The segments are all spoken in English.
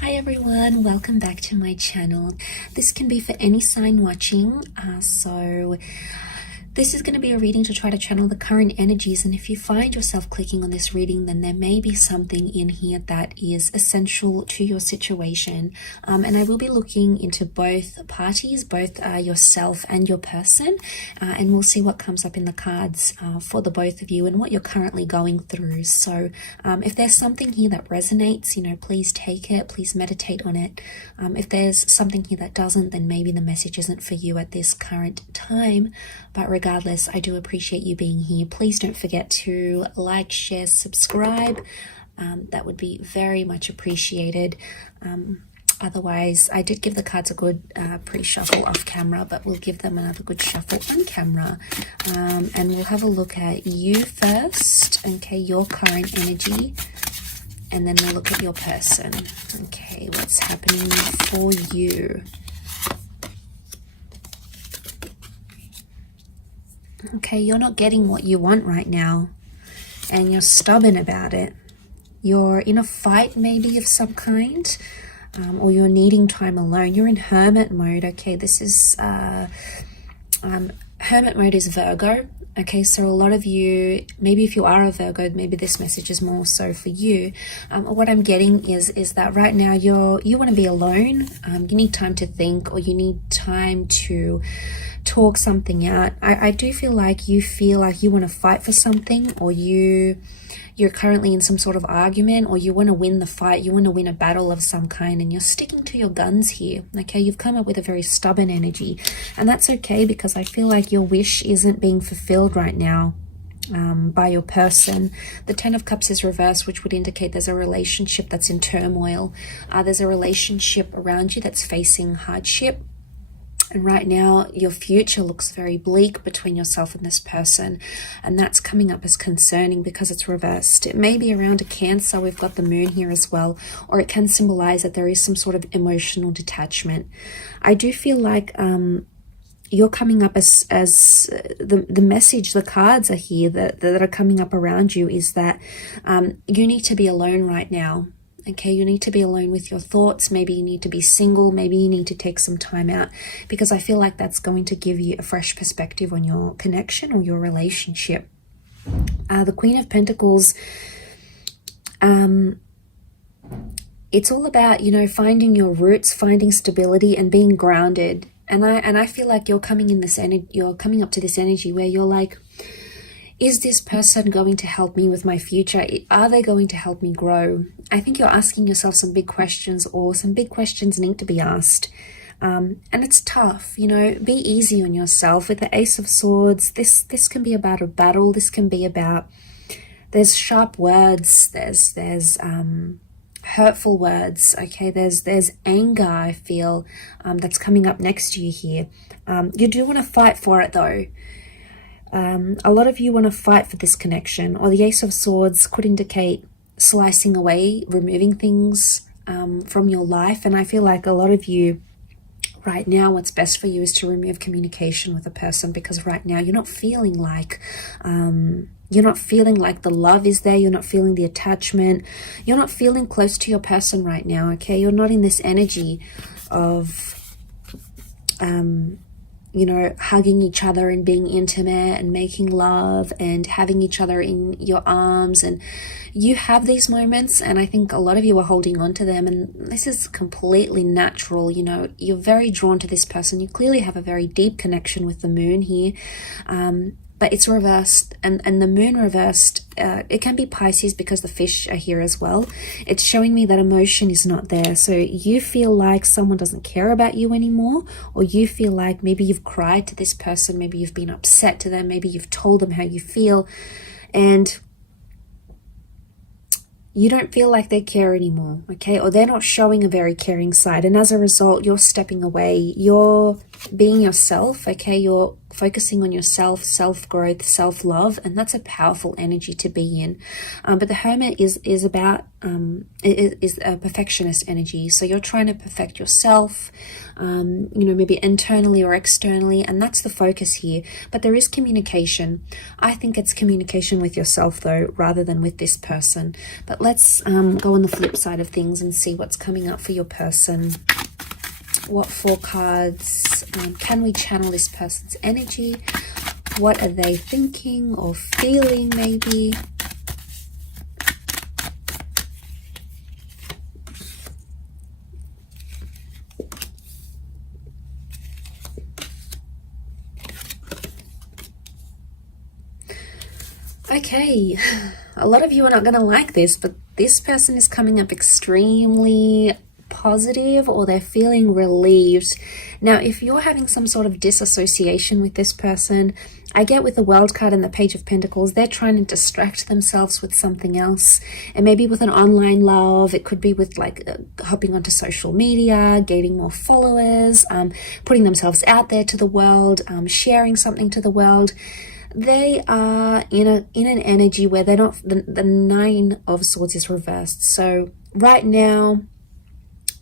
Hi everyone, welcome back to my channel. This can be for any sign watching, so this is going to be a reading to try to channel the current energies, and if you find yourself clicking on this reading, then there may be something in here that is essential to your situation. And I will be looking into both parties, both yourself and your person, and we'll see what comes up in the cards for the both of you and what you're currently going through. So if there's something here that resonates, please take it, please meditate on it. If there's something here that doesn't, then maybe the message isn't for you at this current time. But regardless, I do appreciate you being here. Please don't forget to like, share, subscribe. That would be very much appreciated. Otherwise, I did give the cards a good pre-shuffle off camera, but we'll give them another good shuffle on camera. And we'll have a look at you first, okay, your current energy. And then we'll look at your person. Okay, what's happening for you? Okay, you're not getting what you want right now, and you're stubborn about it. You're in a fight maybe of some kind, or you're needing time alone. You're in hermit mode. Okay, this is hermit mode is Virgo. Okay, so a lot of you, maybe if you are a Virgo, maybe this message is more so for you. What I'm getting is that right now you want to be alone. You need time to think, or you need time to talk something out. I do feel like you want to fight for something, or you're currently in some sort of argument, or you want to win the fight, you want to win a battle of some kind, and you're sticking to your guns here. Okay, you've come up with a very stubborn energy, and that's okay, because I feel like your wish isn't being fulfilled right now by your person. The Ten of Cups is reversed, which would indicate there's a relationship that's in turmoil. There's a relationship around you that's facing hardship. And right now, your future looks very bleak between yourself and this person. And that's coming up as concerning because it's reversed. It may be around a Cancer. We've got the moon here as well. Or it can symbolize that there is some sort of emotional detachment. I do feel like you're coming up as the message, the cards are here that are coming up around you is that you need to be alone right now. Okay, you need to be alone with your thoughts. Maybe you need to be single. Maybe you need to take some time out, because I feel like that's going to give you a fresh perspective on your connection or your relationship. The Queen of Pentacles, it's all about, finding your roots, finding stability and being grounded. And I feel like you're coming up to this energy where you're like, is this person going to help me with my future? Are they going to help me grow? I think you're asking yourself some big questions, or some big questions need to be asked. And it's tough, be easy on yourself. With the Ace of Swords, this can be about a battle. This can be about, there's sharp words, there's hurtful words, okay? There's anger, I feel, that's coming up next to you here. You do want to fight for it though. A lot of you want to fight for this connection, or the Ace of Swords could indicate slicing away, removing things from your life. And I feel like a lot of you right now, what's best for you is to remove communication with a person, because right now you're not feeling like the love is there. You're not feeling the attachment. You're not feeling close to your person right now. Okay, you're not in this energy of hugging each other and being intimate and making love and having each other in your arms. And you have these moments, and I think a lot of you are holding on to them, and this is completely natural. You're very drawn to this person. You clearly have a very deep connection with the moon here. But it's reversed, and the moon reversed, it can be Pisces because the fish are here as well. It's showing me that emotion is not there. So you feel like someone doesn't care about you anymore, or you feel like maybe you've cried to this person, maybe you've been upset to them, maybe you've told them how you feel, and you don't feel like they care anymore, okay? Or they're not showing a very caring side. And as a result, you're stepping away. You're being yourself, okay? You're focusing on yourself, self-growth, self-love, and that's a powerful energy to be in. But the Hermit is about is a perfectionist energy. So you're trying to perfect yourself, you know, maybe internally or externally, and that's the focus here. But there is communication. I think it's communication with yourself though, rather than with this person. But let's go on the flip side of things and see what's coming up for your person. What 4 cards can we channel this person's energy? What are they thinking or feeling maybe? Okay, a lot of you are not going to like this, but this person is coming up extremely positive, or they're feeling relieved. Now, if you're having some sort of disassociation with this person, I get with the World card and the Page of Pentacles, they're trying to distract themselves with something else. And maybe with an online love, it could be with like hopping onto social media, gaining more followers, putting themselves out there to the world, sharing something to the world. They are in an energy where they're not, the 9 of Swords is reversed. So right now,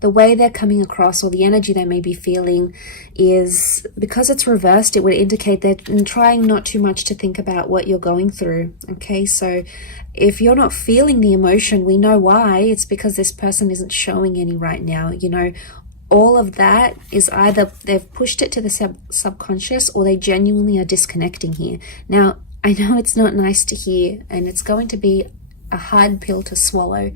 the way they're coming across, or the energy they may be feeling, is because it's reversed, it would indicate they're trying not too much to think about what you're going through. Okay, so if you're not feeling the emotion, we know why. It's because this person isn't showing any right now. You know, all of that is either they've pushed it to the subconscious, or they genuinely are disconnecting here. Now, I know it's not nice to hear, and it's going to be a hard pill to swallow,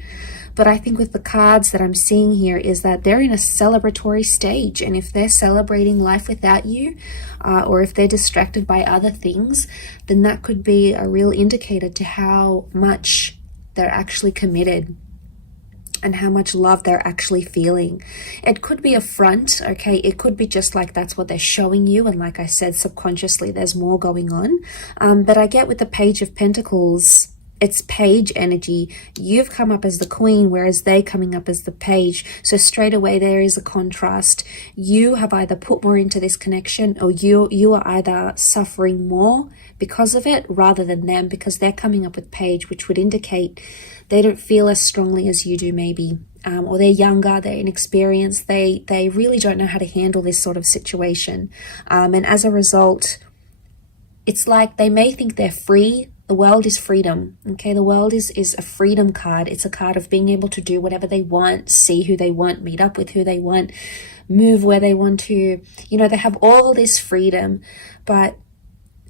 but I think with the cards that I'm seeing here is that they're in a celebratory stage, and if they're celebrating life without you, or if they're distracted by other things, then that could be a real indicator to how much they're actually committed and how much love they're actually feeling. It could be a front, okay? It could be just like that's what they're showing you, and like I said, subconsciously there's more going on. But I get with the Page of Pentacles, it's page energy. You've come up as the queen, whereas they coming up as the page. So straight away there is a contrast. You have either put more into this connection, or you are either suffering more because of it rather than them, because they're coming up with page, which would indicate they don't feel as strongly as you do maybe. Or they're younger, they're inexperienced, they really don't know how to handle this sort of situation. And as a result, it's like they may think they're free. The world is freedom, okay? The world is a freedom card. It's a card of being able to do whatever they want, see who they want, meet up with who they want, move where they want to. You know, they have all this freedom, but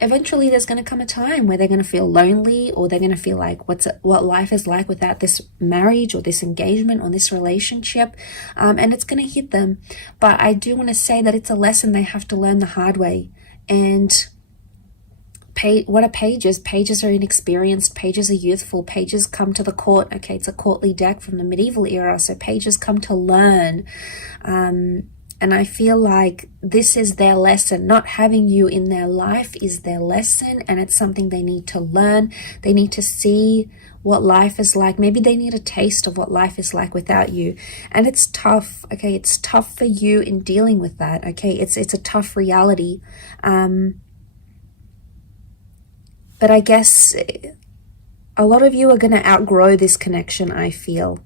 eventually there's going to come a time where they're going to feel lonely, or they're going to feel like what life is like without this marriage or this engagement or this relationship, and it's going to hit them. But I do want to say that it's a lesson they have to learn the hard way. And what are pages? Pages are inexperienced, pages are youthful, pages come to the court. Okay, it's a courtly deck from the medieval era, so pages come to learn. And I feel like this is their lesson. Not having you in their life is their lesson, and it's something they need to learn. They need to see what life is like. Maybe they need a taste of what life is like without you. And it's tough, okay? It's tough for you in dealing with that, okay? It's a tough reality. But I guess a lot of you are going to outgrow this connection, I feel.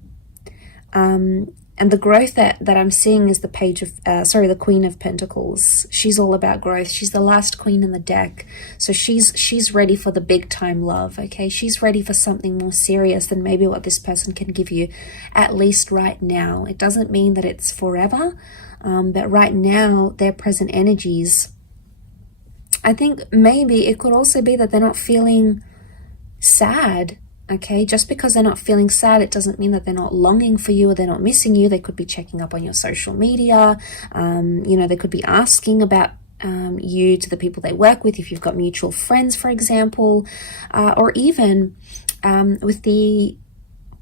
And the growth that I'm seeing is the Queen of Pentacles. She's all about growth. She's the last queen in the deck. So she's ready for the big time love, okay? She's ready for something more serious than maybe what this person can give you, at least right now. It doesn't mean that it's forever, but right now, their present energies, I think maybe it could also be that they're not feeling sad, okay? Just because they're not feeling sad, it doesn't mean that they're not longing for you or they're not missing you. They could be checking up on your social media. You know, they could be asking about you to the people they work with, if you've got mutual friends, for example. Or even with the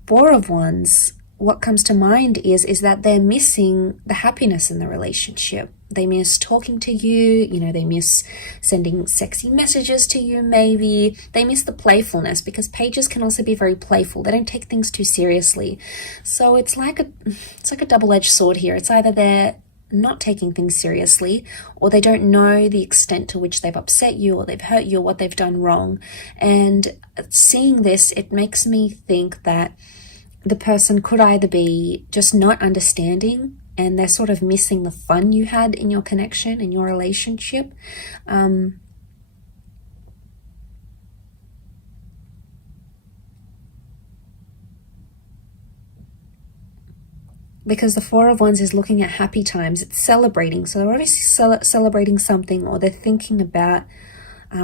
Four of Wands, what comes to mind is that they're missing the happiness in the relationship. They miss talking to you, you know, they miss sending sexy messages to you maybe. They miss the playfulness, because pages can also be very playful. They don't take things too seriously. So it's like a double-edged sword here. It's either not taking things seriously, or they don't know the extent to which they've upset you or they've hurt you or what they've done wrong. And seeing this, it makes me think that the person could either be just not understanding and they're sort of missing the fun you had in your connection, in your relationship. Because the Four of Wands is looking at happy times. It's celebrating. So they're obviously celebrating something, or they're thinking about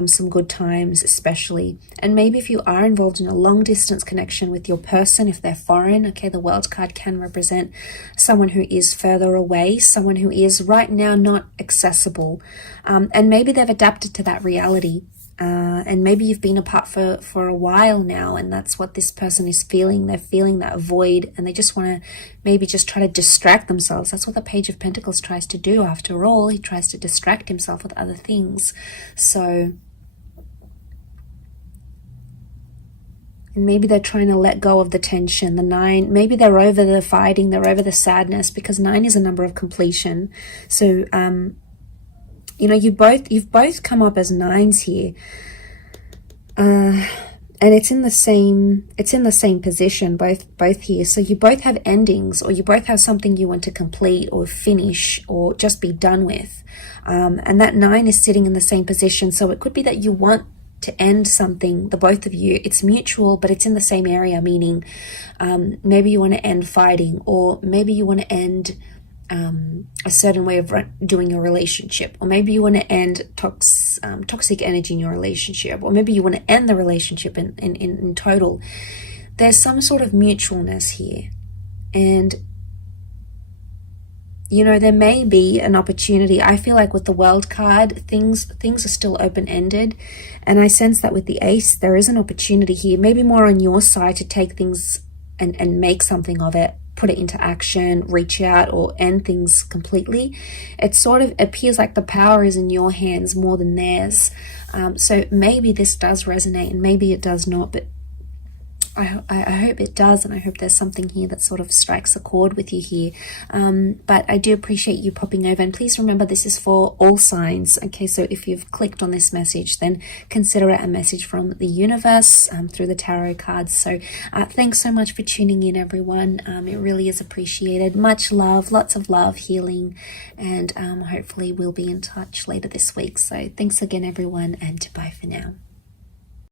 some good times especially. And maybe if you are involved in a long distance connection with your person, if they're foreign, okay, the World card can represent someone who is further away, someone who is right now not accessible. And maybe they've adapted to that reality. And maybe you've been apart for a while now, and that's what this person is feeling. They're feeling that void, and they just want to maybe just try to distract themselves. That's what the Page of Pentacles tries to do. After all, he tries to distract himself with other things. So maybe they're trying to let go of the tension. The 9, maybe they're over the fighting, they're over the sadness, because 9 is a number of completion. So you know, you've both come up as 9s here, and it's in the same position, both here. So you both have endings, or you both have something you want to complete or finish or just be done with, and that 9 is sitting in the same position. So it could be that you want to end something, the both of you. It's mutual, but it's in the same area, meaning maybe you want to end fighting, or maybe you want to end a certain way of doing your relationship, or maybe you want to end toxic energy in your relationship, or maybe you want to end the relationship in total. There's some sort of mutualness here, and you know, there may be an opportunity. I feel like with the World card, things are still open-ended, and I sense that with the Ace there is an opportunity here, maybe more on your side, to take things and make something of it, put it into action, reach out, or end things completely. It sort of appears like the power is in your hands more than theirs. So maybe this does resonate, and maybe it does not, but I hope it does, and I hope there's something here that sort of strikes a chord with you here. But I do appreciate you popping over, and please remember this is for all signs. Okay, so if you've clicked on this message, then consider it a message from the universe through the tarot cards. So thanks so much for tuning in, everyone. It really is appreciated. Much love, lots of love, healing, and hopefully we'll be in touch later this week. So thanks again, everyone, and bye for now.